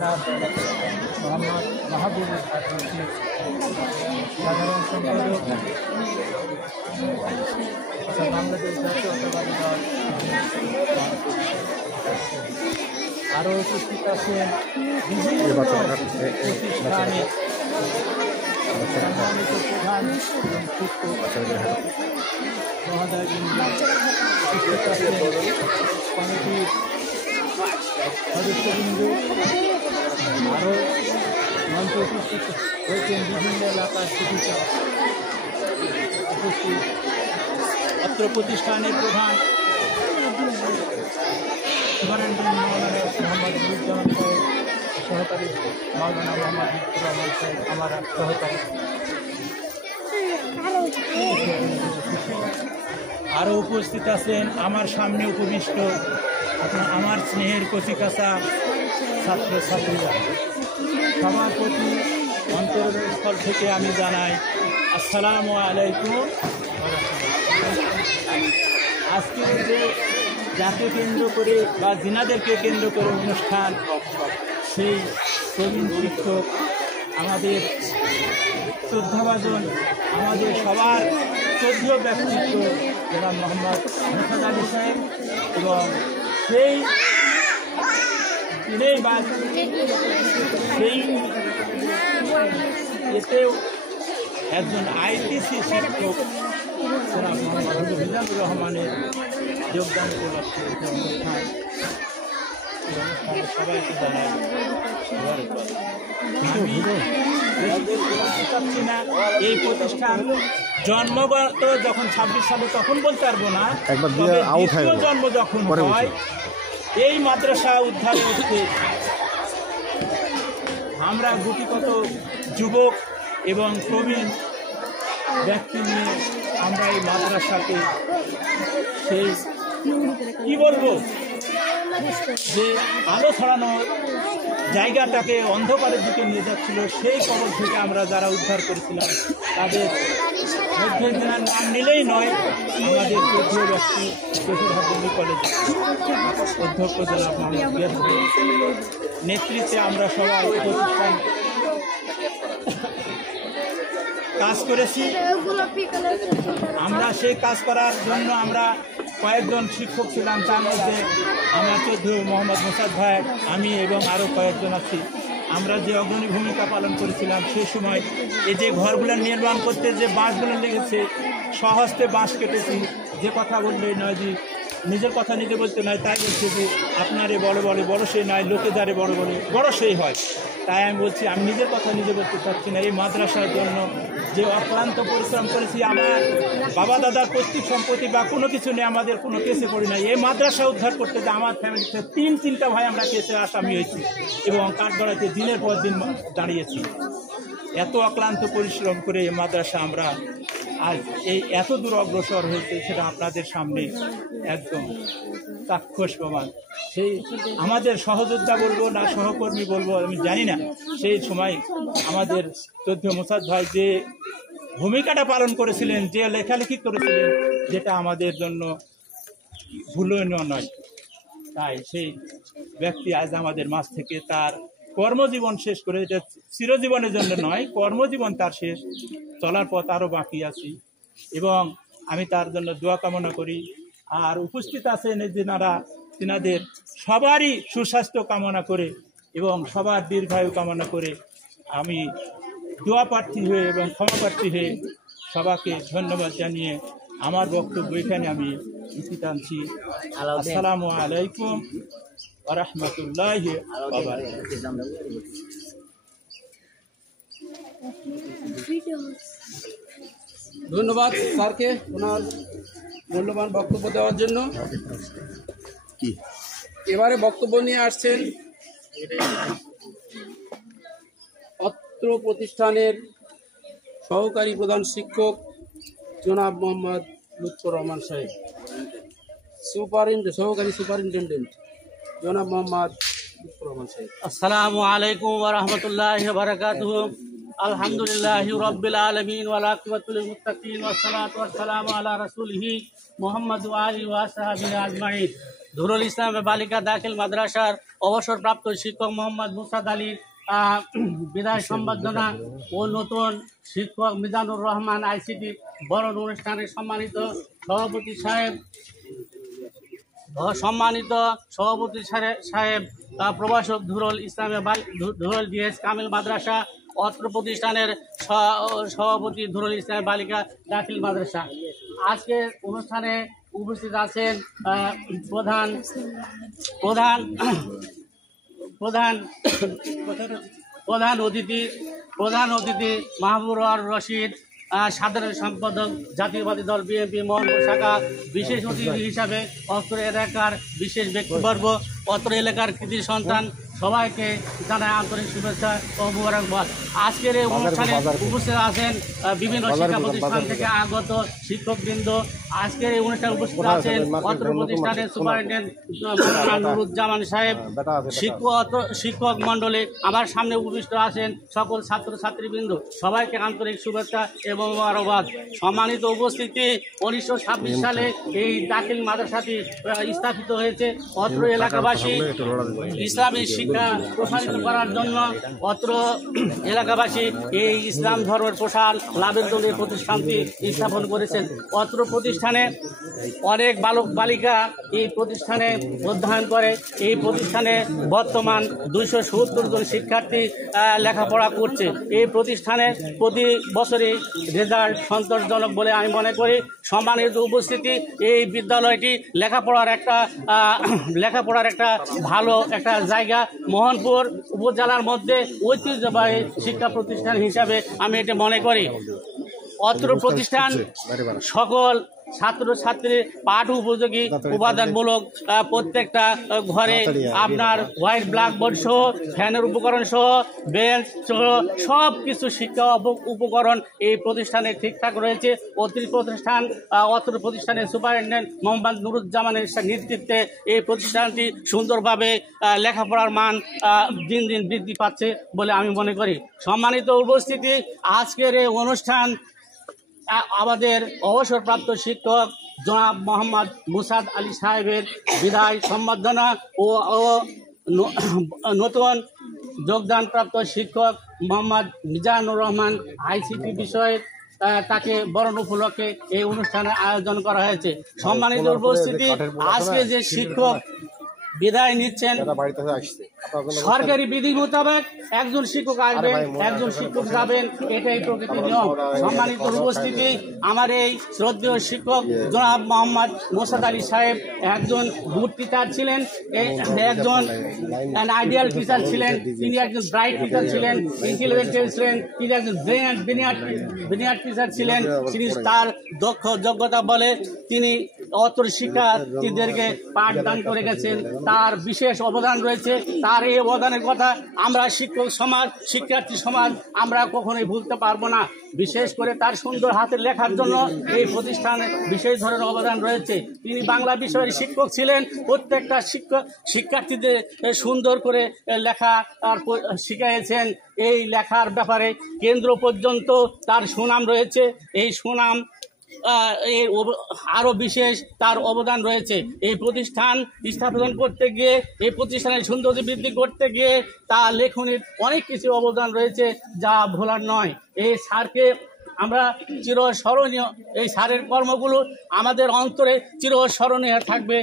জনাব মোহাম্মদ মাহবুবুল আলম সাধারণ সম্পাদক বাংলাদেশ জাতীয়তাবাদী দল। আরও উপস্থিত আছেন বিভিন্ন প্রতিষ্ঠানের সম্মানিত প্রধান এবং শিক্ষক মহোদয়বৃন্দ, উপস্থিত আছেন কমিটির সদস্যবৃন্দ, আরও মঞ্চে উপস্থিত হয়েছেন বিভিন্ন এলাকার শিক্ষিকা উপস্থিত, অত্র প্রতিষ্ঠানের প্রধান মোহাম্মদ নুরুজ্জামান সাহেব, সহকারী মাওলানা মোহাম্মদ মুজিবুর রহমান সাহেব, আমার সহকারী, আরও উপস্থিত আছেন আমার সামনে উপবিষ্ট আমার স্নেহের কচিকাঁচা ছাত্রছাত্রীরা। সবার প্রতি অন্তরস্থল থেকে আমি জানাই আসসালামু আলাইকুম। আজকে যে যাকে কেন্দ্র করে বা জিনাদেরকে কেন্দ্র করে অনুষ্ঠান, সেই প্রবীণ শিক্ষক আমাদের শ্রদ্ধাভাজন, আমাদের সবার শ্রদ্ধেয় ব্যক্তিত্ব জনাব মোহাম্মদ মোসাদ আলী সাহেব, এবং সেই এতেও একজন আইটিসি শিক্ষক জনাব মোহাম্মদ মিজানুর রহমানের যোগদান উপলক্ষে অনুষ্ঠান, সবাইকে জানাই। আমি চাচ্ছি না এই প্রতিষ্ঠান জন্মগত যখন 26 সালে তখন বলতে পারবো না, জন্ম যখন হয় এই মাদ্রাসা উদ্ধারে হচ্ছে আমরা গুটিকত যুবক এবং প্রবীণ ব্যক্তি নিয়ে আমরা এই মাদ্রাসাকে সেই কি বলবো যে আলো ছড়ানোর জায়গাটাকে অন্ধকারের দিকে নিয়ে যাচ্ছিল, সেই কবল থেকে আমরা যারা উদ্ধার করেছিলাম তাদের মধ্যে যার নাম নিলেই নয়, আমাদের শ্রদ্ধেয় ব্যক্তি যশোর কলেজ অধ্যক্ষ জনাব মোহাম্মদ গিয়াস নেতৃত্বে আমরা সবাই প্রতিষ্ঠান কাজ করেছি। আমরা সেই কাজ করার জন্য আমরা কয়েকজন শিক্ষক ছিলাম, তার মধ্যে আমার শ্রদ্ধেয় মোহাম্মদ মোসাদ ভাই, আমি এবং আরও কয়েকজন আছি। আমরা যে অগ্রণী ভূমিকা পালন করেছিলাম সেই সময় এই যে ঘরগুলো নির্মাণ করতে যে বাঁশগুলো লেগেছে, স্বহস্তে বাঁশ কেটেছি। যে কথা বললে নয় যে নিজের কথা নিজে বলতে নয়, তাই বলছে যে আপনারে বড় বলে বড় সেই নয়, লোকে যারে বড় বলে বড় সেই হয়। তাই আমি বলছি আমি নিজের কথা নিজে বলতে চাচ্ছি না। এই মাদ্রাসার জন্য যে অক্লান্ত পরিশ্রম করেছি, আমার বাবা দাদার পৈতৃক সম্পত্তি বা কোনো কিছু নেই, আমাদের কোনো কেসে পড়ি নাই। এই মাদ্রাসা উদ্ধার করতে যে আমার ফ্যামিলিতে তিনটা ভাই আমরা কেসে আসামি হয়েছি এবং কাঠগড়াইতে দিনের পর দিন দাঁড়িয়েছি। এত অক্লান্ত পরিশ্রম করে এই মাদ্রাসা আমরা আজ এই এত দূর অগ্রসর হয়েছে, সেটা আপনাদের সামনে একদম চাক্ষুষ প্রমাণ। সেই আমাদের সহযোদ্ধা বলবো না সহকর্মী বলবো আমি জানি না, সেই সময় আমাদের শ্রদ্ধেয় মোসাদ ভাই যে ভূমিকাটা পালন করেছিলেন, যে লেখালেখি করেছিলেন, যেটা আমাদের জন্য ভুলনীয় নয়। তাই সেই ব্যক্তি আজ আমাদের মাঝ থেকে তার কর্মজীবন শেষ করে, এটা চিরজীবনের জন্য নয়, কর্মজীবন তার শেষ, চলার পথ আরও বাকি আছে এবং আমি তার জন্য দোয়া কামনা করি। আর উপস্থিত আছেন তিনাদের সবারই সুস্বাস্থ্য কামনা করে এবং সবার দীর্ঘায়ু কামনা করে আমি দোয়া প্রার্থী হয়ে এবং ক্ষমা প্রার্থী হয়ে সবাইকে ধন্যবাদ জানিয়ে আমার বক্তব্য এখানে আমি ইতি টানছি। আসসালামু আলাইকুম ওয়া রাহমাতুল্লাহি ওয়া বারাকাতুহু। ধন্যবাদ স্যারকে ওনার মূল্যবান বক্তব্য দেওয়ার জন্য। এবারে বক্তব্য নিয়ে আসছেন অত্র প্রতিষ্ঠানের সহকারী প্রধান শিক্ষক জনাব মোহাম্মদ লুৎফর রহমান সাহেব, সহকারী সুপারিনটেন্ডেন্ট জনাব মোহাম্মদ লুৎফর রহমান সাহেব। আসসালামু আলাইকুম ওয়া রাহমাতুল্লাহি ওয়া বারাকাতুহু। আলহামদুলিল্লাহি রাব্বিল আলামিন ওয়াল আকিবাতুল লিল মুত্তাকিন ওয়াস সালাতু ওয়াস সালামু আলা রাসূলিহি মুহাম্মদ ওয়া আলিহি ওয়া সাহবিহি আজমাইন। ধুরুল ইসলাম বালিকা দাখিল মাদ্রাসার অবসরপ্রাপ্ত শিক্ষক মোহাম্মদ মুসাদ আলীর বিদায় সম্বর্ধনা ও নতুন শিক্ষক মিজানুর রহমান আইসিটি বরণ অনুষ্ঠানের সম্মানিত সভাপতি সাহেব প্রভাষক ধুরুল ধুরুল ডিএস কামিল মাদ্রাসা অত্র প্রতিষ্ঠানের সভাপতি ধুরুল ইসলাম বালিকা দাখিল মাদ্রাসা। আজকের অনুষ্ঠানে উপস্থিত আছেন প্রধান অতিথি মাহবুবুর রশিদ, সাধারণ সম্পাদক জাতীয়বাদী দল বিএনপি মোহনপুর শাখা, বিশেষ অতিথি হিসাবে অত্র এলাকার বিশেষ ব্যক্তিবর্গ, অত্র এলাকার কৃতি সন্তান, সবাইকে জানায় আন্তরিক শুভেচ্ছা ও মোবারকবাদ। আজকের এই অনুষ্ঠানে উপস্থিত আছেন বিভিন্ন শিক্ষা প্রতিষ্ঠান থেকে আগত শিক্ষকবৃন্দ। আজকের এই অনুষ্ঠানে উপস্থিত আছেন অত্র প্রতিষ্ঠানের সুপারিনটেন্ডেন্ট নুরুজ্জামান সাহেব, শিক্ষক মণ্ডলী, আমার সামনে উপস্থিত আছেন সকল ছাত্রছাত্রীবৃন্দ, সবাইকে আন্তরিক শুভেচ্ছা এবং মোবারকবাদ। সম্মানিত উপস্থিতি, 1926 সালে এই দাখিল মাদ্রাসাটি স্থাপিত হয়েছে। অত্র এলাকাবাসী ইসলামী শিক্ষা প্রসারিত করার জন্য অত্র এলাকাবাসী এই ইসলাম ধর্মের প্রসার লাভের জন্য প্রতিষ্ঠানটি স্থাপন করেছেন। অত্র প্রতিষ্ঠানে অনেক বালক বালিকা এই প্রতিষ্ঠানে অধ্যয়ন করে। এই প্রতিষ্ঠানে বর্তমান 270 জন শিক্ষার্থী লেখাপড়া করছে। এই প্রতিষ্ঠানে প্রতি বছরই রেজাল্ট সন্তোষজনক বলে আমি মনে করি। সম্মানিত উপস্থিতি, এই বিদ্যালয়টি লেখাপড়ার একটা ভালো একটা জায়গা। মোহনপুর উপজেলার মধ্যে ঐতিহ্যবাহী শিক্ষা প্রতিষ্ঠান হিসাবে আমি এটা মনে করি। অত্র প্রতিষ্ঠান সকল ছাত্রছাত্রী পাঠ উপযোগী উপাদানমূলক, প্রত্যেকটা ঘরে আপনার হোয়াইট ব্ল্যাকবোর্ড সহ, ফ্যানের উপকরণ সহ, বেঞ্চ সহ সব কিছু শিক্ষা উপকরণ এই প্রতিষ্ঠানে ঠিকঠাক রয়েছে। অত্র প্রতিষ্ঠানের সুপারিনটেন্ডেন্ট মোহাম্মদ নুরুজ্জামানের নেতৃত্বে এই প্রতিষ্ঠানটি সুন্দরভাবে লেখাপড়ার মান দিন দিন বৃদ্ধি পাচ্ছে বলে আমি মনে করি। সম্মানিত উপস্থিতি, আজকের এই অনুষ্ঠান আমাদের অবসরপ্রাপ্ত শিক্ষক জনাব মোহাম্মদ মুসাদ আলী সাহেবের বিদায় সম্বর্ধনা ও নতুন যোগদানপ্রাপ্ত শিক্ষক মোহাম্মদ মিজানুর রহমান আইসিটি বিষয়ে তাকে বরণ উপলক্ষে এই অনুষ্ঠানের আয়োজন করা হয়েছে। সম্মানিত উপস্থিতি, আজকে যে শিক্ষক বিদায় নিচ্ছেন, সরকারি বিধি মোতাবেক একজন শিক্ষক আসবেন, একজন শিক্ষক যাবেন, এটাই প্রকৃতির নিয়ম। সম্মানিত উপস্থিতি, আমার এই শ্রদ্ধেয় শিক্ষক জনাব মোহাম্মদ মুসাদ আলী সাহেব একজন গুড টিচার ছিলেন, একজন আইডিয়াল টিচার ছিলেন, তিনি একজন ব্রাইট টিচার ছিলেন, ইন্টেলিজেন্ট ছিলেন, তিনি একজন ব্রিলিয়ান্ট টিচার ছিলেন। তিনি তার দক্ষ যোগ্যতা বলে তিনি অত্র শিক্ষার্থীদেরকে পাঠদান করে গেছেন। তার বিশেষ অবদান রয়েছে। তার এই অবদানের কথা আমরা শিক্ষক সমাজ, শিক্ষার্থী সমাজ আমরা কখনোই ভুলতে পারবো না। বিশেষ করে তার সুন্দর হাতের লেখার জন্য এই প্রতিষ্ঠানে বিশেষ ধরনের অবদান রয়েছে। তিনি বাংলা বিষয়ের শিক্ষক ছিলেন। প্রত্যেকটা শিক্ষার্থীদের সুন্দর করে লেখা শিখিয়েছেন। এই লেখার ব্যাপারে কেন্দ্র পর্যন্ত তার সুনাম রয়েছে। এই সুনাম আরো বিশেষ তার অবদান রয়েছে। এই প্রতিষ্ঠান স্থাপন করতে গিয়ে, এই প্রতিষ্ঠানের সৌন্দর্য বৃদ্ধি করতে গিয়ে তার লেখনীর অনেক কিছু অবদান রয়েছে যা ভোলার নয়। এই স্যারকে আমরা চিরস্মরণীয়, এই স্যারের কর্মগুলো আমাদের অন্তরে চিরস্মরণীয় থাকবে,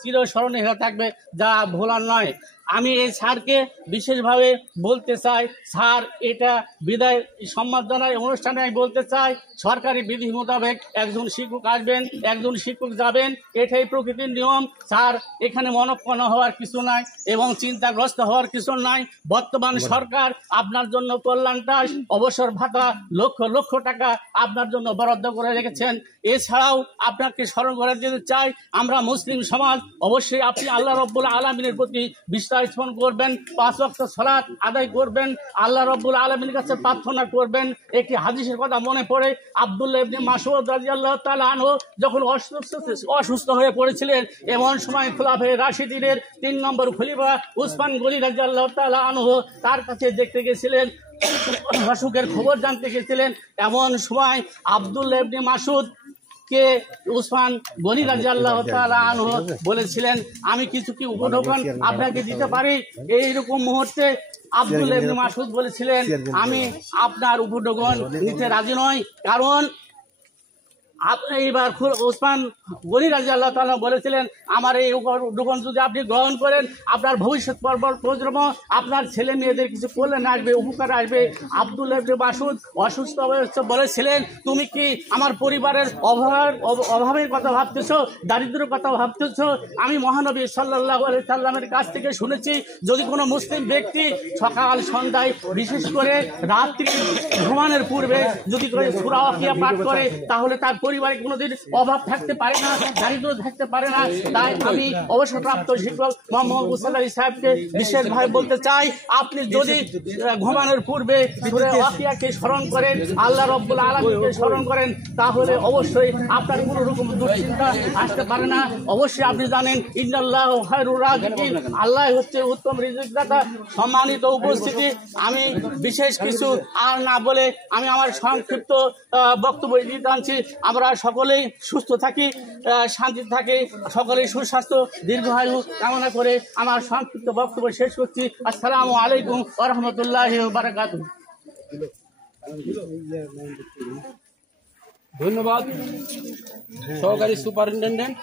চিরস্মরণীয় থাকবে যা ভোলার নয়। আমি এই স্যারকে বিশেষভাবে বলতে চাই, স্যার এটা বিদায় সম্বর্ধনায় অনুষ্ঠানে আমি বলতে চাই, সরকারি বিধি মোতাবেক একজন শিক্ষক আসবেন, একজন শিক্ষক যাবেন, এটাই প্রকৃতির নিয়ম। স্যার এখানে মনক্ষণ হওয়ার কিছু নাই এবং চিন্তাগ্রস্ত হওয়ার কিছু নাই। বর্তমান সরকার আপনার জন্য কল্যাণ টাস, অবসর ভাতা লক্ষ লক্ষ টাকা আপনার জন্য বরাদ্দ করে রেখেছেন। এছাড়াও আপনাকে স্মরণ করে দিতে চাই, আমরা মুসলিম সমাজ, অবশ্যই আপনি আল্লাহ রব্বুল আলমিনের প্রতি বিশ্বাস স্থাপন করবেন, 5 ওয়াক্ত সালাত আদায় করবেন, আল্লাহ রব্বুল আলমীর কাছে প্রার্থনা করবেন। একটি হাদিসের কথা মনে পড়ে, আব্দুল্লাহ ইবনে মাসউদ রাদিয়াল্লাহু তাআলা আনহু যখন অসুস্থ হয়ে পড়েছিলেন, এমন সময় খোলাফায়ে রাশিদিনের 3 নম্বর খলিফা উসমান গনি রাদিয়াল্লাহু তাআলা আনহু তার কাছে দেখতে গেছিলেন, অসুখের খবর জানতে গেছিলেন। এমন সময় আব্দুল্লাহ ইবনে মাসউদ কে উসমান গনি রাদিয়াল্লাহু তাআলা আনহু বলেছিলেন, আমি কিছু কি উপঢৌকন আপনাকে দিতে পারি। এইরকম মুহূর্তে আব্দুল্লাহ ইবনে মাসউদ বলেছিলেন, আমি আপনার উপঢৌকন নিতে রাজি নই, কারণ আপনি এইবার ওসমান গনি রাদিয়াল্লাহু তাআলা বলেছিলেন, আমার এই উপঢৌকন যদি আপনি গ্রহণ করেন, আপনার ভবিষ্যৎ প্রজন্ম, আপনার ছেলে মেয়েদের কিছু কল্যাণ আসবে, উপকার আসবে। আব্দুল্লাহ ইবনে মাসউদ অসুস্থ অবস্থা বলেছিলেন, তুমি কি আমার পরিবারের অভাবের কথা ভাবতেছো, দারিদ্র্যের কথা ভাবতেছো? আমি মহানবী সাল্লাল্লাহু আলাইহি সাল্লামের কাছ থেকে শুনেছি, যদি কোনো মুসলিম ব্যক্তি সকাল সন্ধ্যায়, বিশেষ করে রাত্রি ঘুমানোর পূর্বে যদি সূরা ওয়াকিয়া পাঠ করে, তাহলে তার পরিবারে কোনোদিন অভাব থাকতে পারে না, দারিদ্র্য থাকতে পারে না। তাই আমি অবসরপ্রাপ্ত শিক্ষক মোহাম্মদ মুসা আলী সাহেবকে বিশেষভাবে বলতে চাই, আপনি যদি ঘুমানোর পূর্বে সূরা ওয়াকিয়াকে স্মরণ করেন, আল্লাহ রাব্বুল আলামিনকে স্মরণ করেন, তাহলে অবশ্যই আপনার কোনো রকম দুশ্চিন্তা আসতে পারে না। অবশ্যই আপনি জানেন, ইন্নাল্লাহু খায়রুর রাযিকিন, আল্লাহ হচ্ছে উত্তম রিজিকদাতা। সম্মানিত উপস্থিতি, আমি বিশেষ কিছু আর না বলে আমি আমার সংক্ষিপ্ত বক্তব্য দিতে আনছি। আমরা সকলেই সুস্থ থাকি, শান্তি থাকি, সকলেই সুস্বাস্থ্য দীর্ঘায়ু কামনা করে আমার সংক্ষিপ্ত বক্তব্য শেষ করছি। আসসালামু আলাইকুম ওয়া রাহমাতুল্লাহি ওয়া বারাকাতুহু। ধন্যবাদ সহকারী সুপারিনটেন্ডেন্ট।